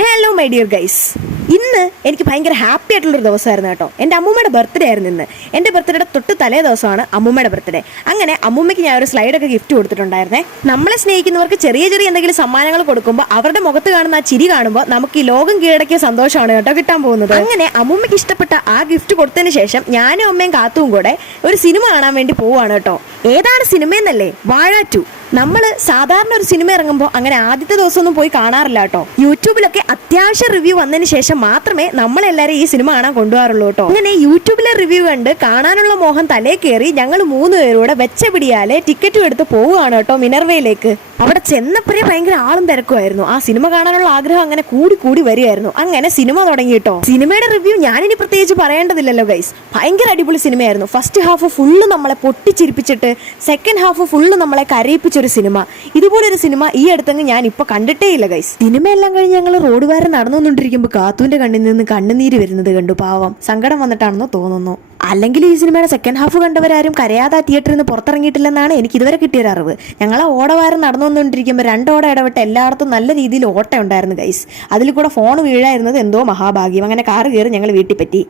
Hello my dear guys, ഇന്ന് എനിക്ക് ഭയങ്കര ഹാപ്പി ആയിട്ടുള്ളൊരു ദിവസമായിരുന്നു കേട്ടോ. എൻ്റെ അമ്മൂമ്മയുടെ ബർത്ത്ഡേ ആയിരുന്നു ഇന്ന്. എൻ്റെ ബർത്ത്ഡേയുടെ തൊട്ട് തലേ ദിവസമാണ് അമ്മൂമ്മയുടെ ബർത്ത്ഡേ. അങ്ങനെ അമ്മൂമ്മയ്ക്ക് ഞാൻ ഒരു സ്ലൈഡൊക്കെ ഗിഫ്റ്റ് കൊടുത്തിട്ടുണ്ടായിരുന്നേ. നമ്മളെ സ്നേഹിക്കുന്നവർക്ക് ചെറിയ ചെറിയ എന്തെങ്കിലും സമ്മാനങ്ങൾ കൊടുക്കുമ്പോൾ അവരുടെ മുഖത്ത് കാണുന്ന ആ ചിരി കാണുമ്പോൾ നമുക്ക് ഈ ലോകം കീഴടക്കിയ സന്തോഷമാണ് കേട്ടോ കിട്ടാൻ പോകുന്നത്. അങ്ങനെ അമ്മൂമ്മയ്ക്ക് ഇഷ്ടപ്പെട്ട ആ ഗിഫ്റ്റ് കൊടുത്തതിന് ശേഷം ഞാനും അമ്മയും കാത്തും കൂടെ ഒരു സിനിമ കാണാൻ വേണ്ടി പോവാണ് കേട്ടോ. ഏതാണ് സിനിമയെന്നല്ലേ? വാഴ 2. നമ്മൾ സാധാരണ ഒരു സിനിമ ഇറങ്ങുമ്പോൾ അങ്ങനെ ആദ്യത്തെ ദിവസമൊന്നും പോയി കാണാറില്ല കേട്ടോ. യൂട്യൂബിലൊക്കെ അത്യാവശ്യം റിവ്യൂ വന്നതിന് ശേഷം മാത്രമേ നമ്മളെല്ലാവരും ഈ സിനിമ കാണാൻ കൊണ്ടുപോകാറുള്ളൂ കേട്ടോ. അങ്ങനെ യൂട്യൂബിലെ റിവ്യൂ കണ്ട് കാണാനുള്ള മോഹം തലേ കയറി ഞങ്ങൾ 3 പേരൂടെ വെച്ച പിടിയാലെ ടിക്കറ്റും എടുത്ത് പോവുകയാണ് കേട്ടോ മിനർവയിലേക്ക്. അവിടെ ചെന്നപ്പോഴേ ഭയങ്കര ആളും തിരക്കുമായിരുന്നു. ആ സിനിമ കാണാനുള്ള ആഗ്രഹം അങ്ങനെ കൂടി കൂടി വരികയായിരുന്നു. അങ്ങനെ സിനിമ തുടങ്ങി കേട്ടോ. സിനിമയുടെ റിവ്യൂ ഞാനിനി പ്രത്യേകിച്ച് പറയേണ്ടതില്ലല്ലോ ഗൈസ്. ഭയങ്കര അടിപൊളി സിനിമയായിരുന്നു. ഫസ്റ്റ് ഹാഫ് ഫുള്ള് നമ്മളെ പൊട്ടിച്ചിരിപ്പിച്ചിട്ട് സെക്കൻഡ് ഹാഫ് ഫുള്ള് നമ്മളെ കരയിപ്പിച്ചൊരു സിനിമ. ഇതുപോലൊരു സിനിമ ഈ അടുത്തെങ്കിൽ ഞാൻ ഇപ്പൊ കണ്ടിട്ടേ ഇല്ല ഗൈസ്. സിനിമ എല്ലാം കഴിഞ്ഞ് ഞങ്ങൾ റോഡ് വരെ നടന്നുകൊണ്ടിരിക്കുമ്പോൾ കാത്തുവിന്റെ കണ്ണിൽ നിന്ന് കണ്ണുനീര് വരുന്നത് കണ്ടു. പാവം സങ്കടം വന്നിട്ടാണെന്ന് തോന്നുന്നു. അല്ലെങ്കിൽ ഈ സിനിമയുടെ സെക്കൻഡ് ഹാഫ് കണ്ടവരാരും കരയാതെ തിയേറ്ററിൽ നിന്ന് പുറത്തിറങ്ങിയിട്ടില്ലെന്നാണ് എനിക്ക് ഇതുവരെ കിട്ടിയൊരു അറിവ്. ഞങ്ങൾ ആ ഓടവാരം നടന്നുകൊണ്ടിരിക്കുമ്പോൾ 2 ഓട ഇടവിട്ട് എല്ലായിടത്തും നല്ല രീതിയിൽ ഓട്ടം ഉണ്ടായിരുന്നു ഗൈസ്. അതിൽ കൂടെ ഫോൺ വീഴായിരുന്നത് എന്തോ മഹാഭാഗ്യം. അങ്ങനെ കാറ് കയറി ഞങ്ങൾ വീട്ടിൽ പറ്റി.